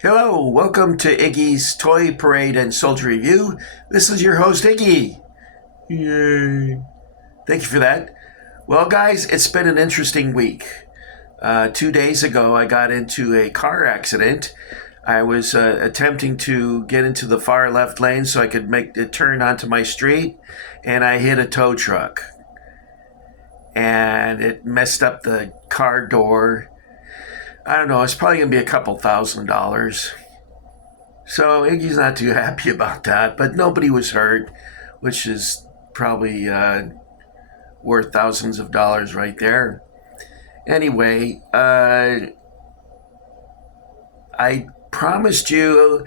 Hello, welcome to Iggy's Toy Parade and Soldier Review. This is your host, Iggy. Yay. Thank you for that. Well, guys, it's been an interesting week. 2 days ago, I got into a car accident. I was attempting to get into the far left lane so I could make the turn onto my street, and I hit a tow truck. And it messed up the car door. I don't know, it's probably going to be a couple $1,000s. So Iggy's not too happy about that, but nobody was hurt, which is probably worth thousands of dollars right there. Anyway, I promised you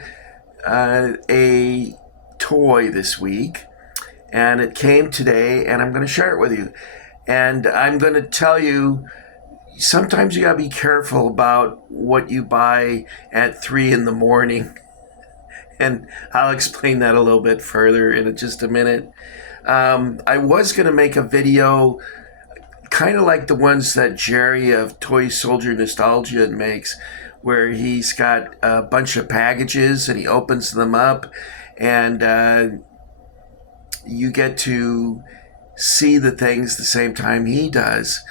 a toy this week, and it came today, and I'm going to share it with you. And I'm going to tell you, sometimes you got to be careful about what you buy at 3 in the morning. And I'll explain that a little bit further in just a minute. I was going to make a video kind of like the ones that Jerry of Toy Soldier Nostalgia makes, where he's got a bunch of packages and he opens them up, and you get to see the things the same time he does.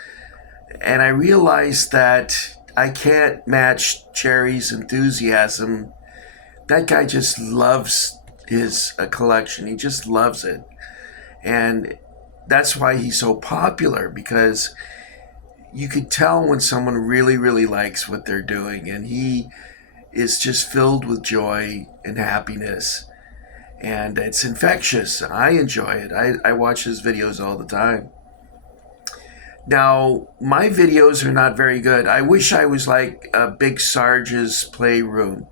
And I realized that I can't match Jerry's enthusiasm. That guy just loves his collection. He just loves it. And that's why he's so popular, because you could tell when someone really, really likes what they're doing. And he is just filled with joy and happiness. And it's infectious. I enjoy it. I watch his videos all the time. Now, my videos are not very good. I wish I was like Big Sarge's Playroom.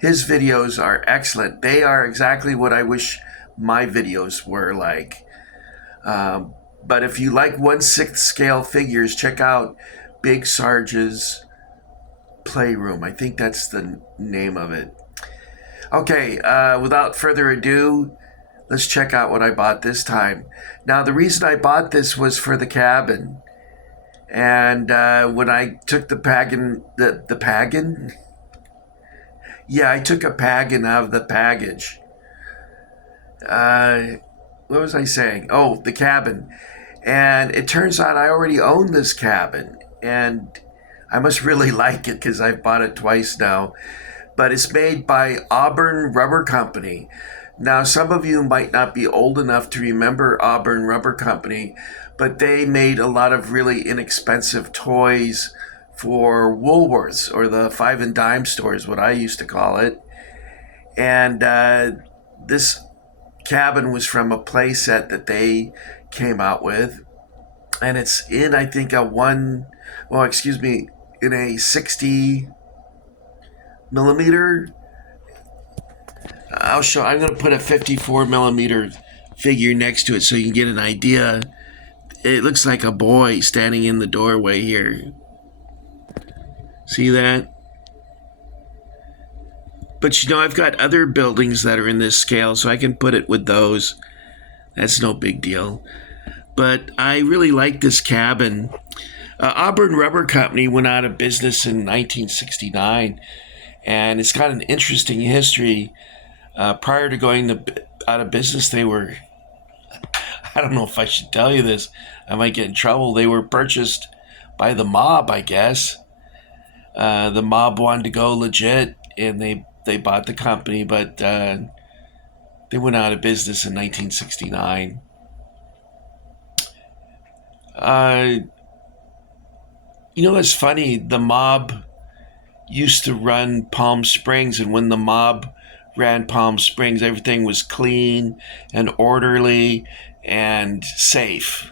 His videos are excellent. They are exactly what I wish my videos were like. But if you like 1/6 scale figures, check out Big Sarge's Playroom. I think that's the name of it. Okay, without further ado, let's check out what I bought this time. Now, the reason I bought this was for the cabin. And when I took the pagan, the pagan? Yeah, I took a pagan out of the package. What was I saying? Oh, the cabin. And it turns out I already own this cabin. And I must really like it because I've bought it twice now. But it's made by Auburn Rubber Company. Now, some of you might not be old enough to remember Auburn Rubber Company, but they made a lot of really inexpensive toys for Woolworths, or the 5 and dime stores, what I used to call it. And this cabin was from a play set that they came out with. And it's in, I think, in a 60 millimeter. I'm going to put a 54 millimeter figure next to it so you can get an idea. It looks like a boy standing in the doorway here. See that? But I've got other buildings that are in this scale, so I can put it with those. That's no big deal. But I really like this cabin. Auburn Rubber Company went out of business in 1969, and it's got an interesting history. Prior to going out of business, they were, I don't know if I should tell you this, I might get in trouble. They were purchased by the mob, I guess. The mob wanted to go legit, and they bought the company, but they went out of business in 1969. It's funny. The mob used to run Palm Springs, and when the mob ran Palm Springs, everything was clean and orderly and safe.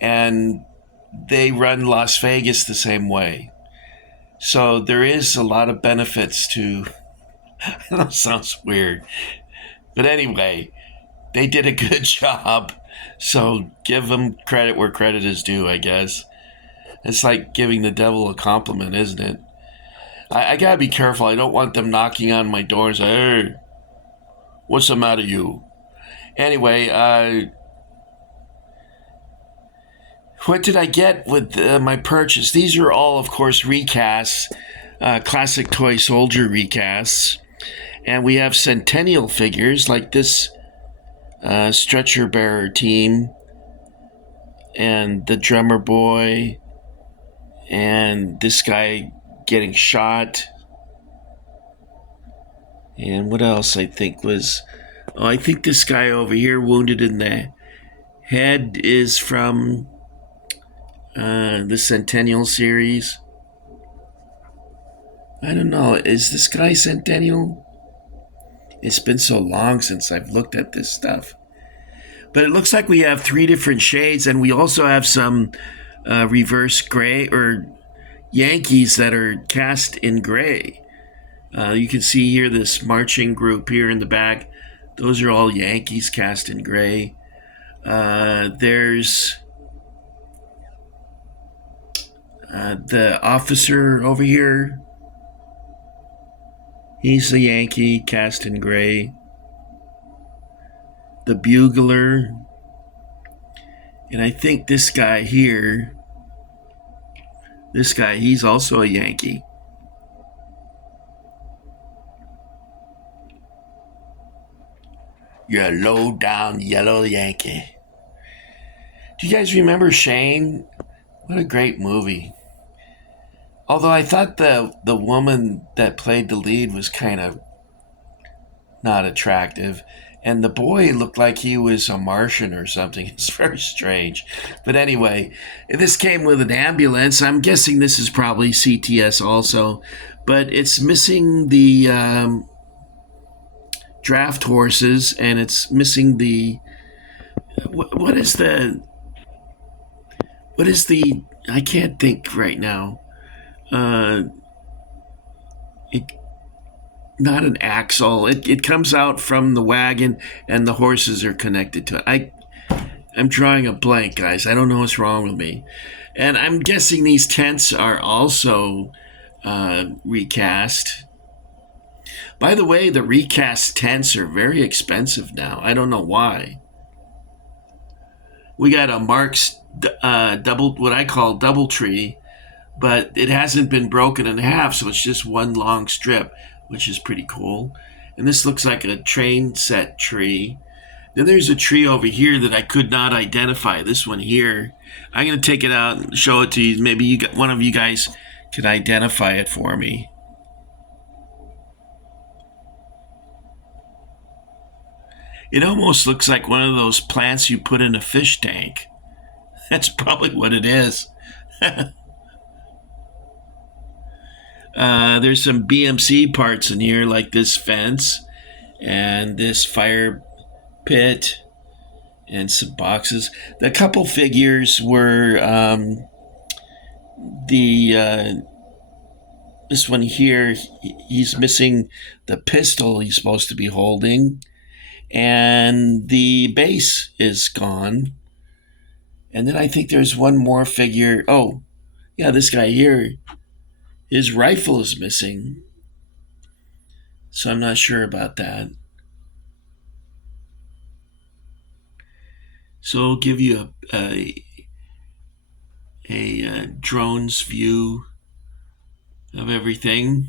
And they run Las Vegas the same way. So there is a lot of benefits to, that sounds weird. But anyway, they did a good job. So give them credit where credit is due, I guess. It's like giving the devil a compliment, isn't it? I gotta be careful. I don't want them knocking on my door and say, "Hey, what's the matter, you?" Anyway, what did I get with my purchase? These are all, of course, recasts classic toy soldier recasts. And we have centennial figures like this stretcher bearer team and the drummer boy and this guy getting shot. And what else I think was... Oh, I think this guy over here wounded in the head is from the Centennial series. I don't know. Is this guy Centennial? It's been so long since I've looked at this stuff. But it looks like we have 3 different shades, and we also have some reverse gray or Yankees that are cast in gray. You can see here this marching group here in the back. Those are all Yankees cast in gray. There's the officer over here. He's a Yankee cast in gray. The bugler. And I think this guy here, he's also a Yankee. You're a low-down yellow Yankee. Do you guys remember Shane? What a great movie. Although I thought the woman that played the lead was kind of not attractive. And the boy looked like he was a Martian or something. It's very strange. But anyway, this came with an ambulance. I'm guessing this is probably CTS also. But it's missing the draft horses, and it's missing the... What is the... I can't think right now. Not an axle. It comes out from the wagon, and the horses are connected to it. I'm drawing a blank, guys. I don't know what's wrong with me. And I'm guessing these tents are also recast. By the way, the recast tents are very expensive now. I don't know why. We got a Marx what I call double tree, but it hasn't been broken in half, so it's just one long strip, which is pretty cool. And this looks like a train set tree. Then there's a tree over here that I could not identify. This one here. I'm going to take it out and show it to you. Maybe one of you guys can identify it for me. It almost looks like one of those plants you put in a fish tank. That's probably what it is. There's some BMC parts in here, like this fence and this fire pit and some boxes. The couple figures were this one here, he's missing the pistol he's supposed to be holding, and the base is gone. And then I think there's one more figure. Oh, yeah, this guy here. His rifle is missing. So I'm not sure about that. So I'll give you a drone's view of everything.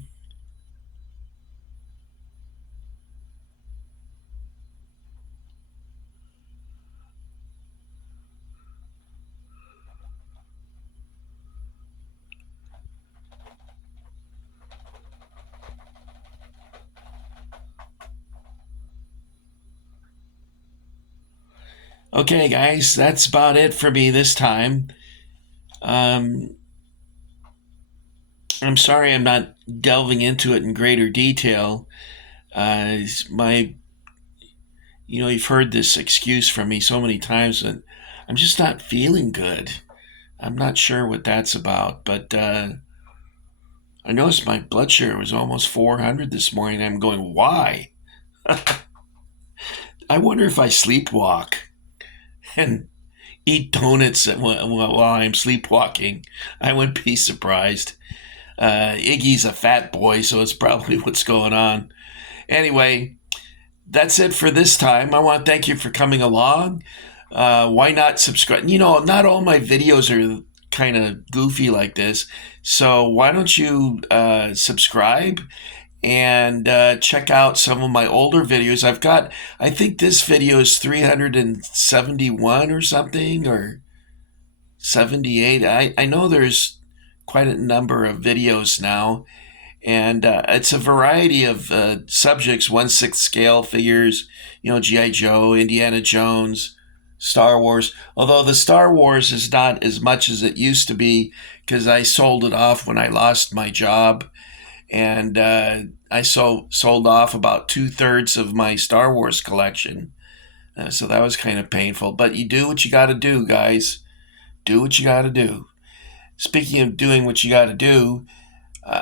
Okay, guys, that's about it for me this time. I'm sorry I'm not delving into it in greater detail. You've heard this excuse from me so many times that I'm just not feeling good. I'm not sure what that's about, but I noticed my blood sugar was almost 400 this morning. I'm going, why? I wonder if I sleepwalk and eat donuts while I'm sleepwalking. I wouldn't be surprised. Iggy's a fat boy, so it's probably what's going on. Anyway, that's it for this time. I want to thank you for coming along. Why not subscribe? Not all my videos are kind of goofy like this. So why don't you subscribe and check out some of my older videos. I think this video is 371 or something, or 78. I know there's quite a number of videos now, and it's a variety of subjects, 1/6 scale figures, G.I. Joe, Indiana Jones, Star Wars. Although the Star Wars is not as much as it used to be because I sold it off when I lost my job, and I sold off about 2/3 of my Star Wars collection. So that was kind of painful. But you do what you got to do, guys. Do what you got to do. Speaking of doing what you got to do,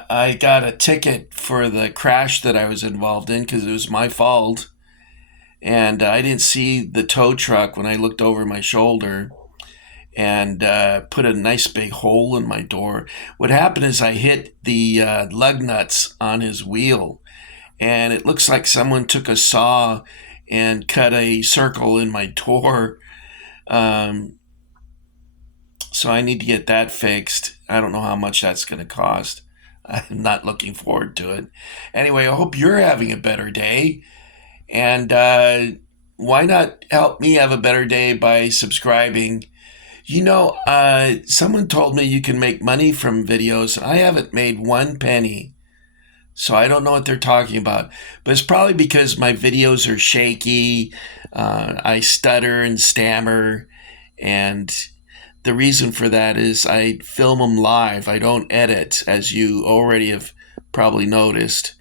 I got a ticket for the crash that I was involved in because it was my fault. And I didn't see the tow truck when I looked over my shoulder, and put a nice big hole in my door. What happened is I hit the lug nuts on his wheel, and it looks like someone took a saw and cut a circle in my door. So I need to get that fixed. I don't know how much that's going to cost. I'm not looking forward to it. Anyway, I hope you're having a better day. And why not help me have a better day by subscribing? Someone told me you can make money from videos. I haven't made 1 penny, so I don't know what they're talking about. But it's probably because my videos are shaky. I stutter and stammer, and the reason for that is I film them live. I don't edit, as you already have probably noticed.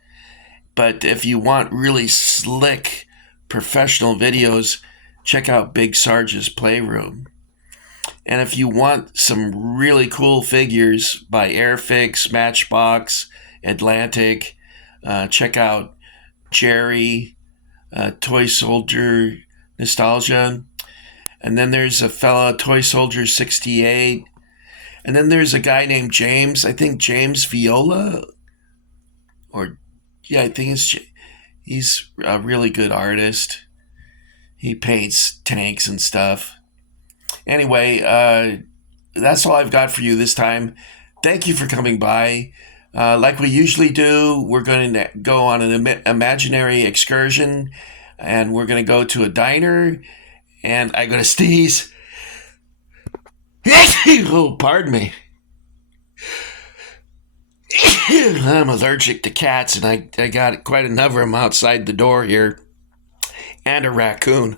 But if you want really slick professional videos, check out Big Sarge's Playroom. And if you want some really cool figures by Airfix, Matchbox, Atlantic, check out Jerry, Toy Soldier Nostalgia. And then there's a fella, Toy Soldier 68. And then there's a guy named James, I think James Viola. I think he's a really good artist. He paints tanks and stuff. Anyway, that's all I've got for you this time. Thank you for coming by. Like we usually do, we're going to go on an imaginary excursion, and we're going to go to a diner, and I'm going to sneeze. Oh, pardon me. I'm allergic to cats, and I got quite a number of them outside the door here, and a raccoon.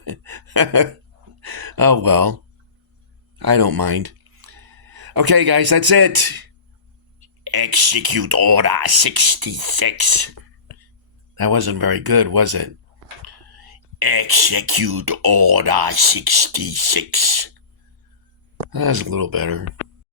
Oh, well. I don't mind. Okay, guys, that's it. Execute Order 66. That wasn't very good, was it? Execute Order 66. That was a little better.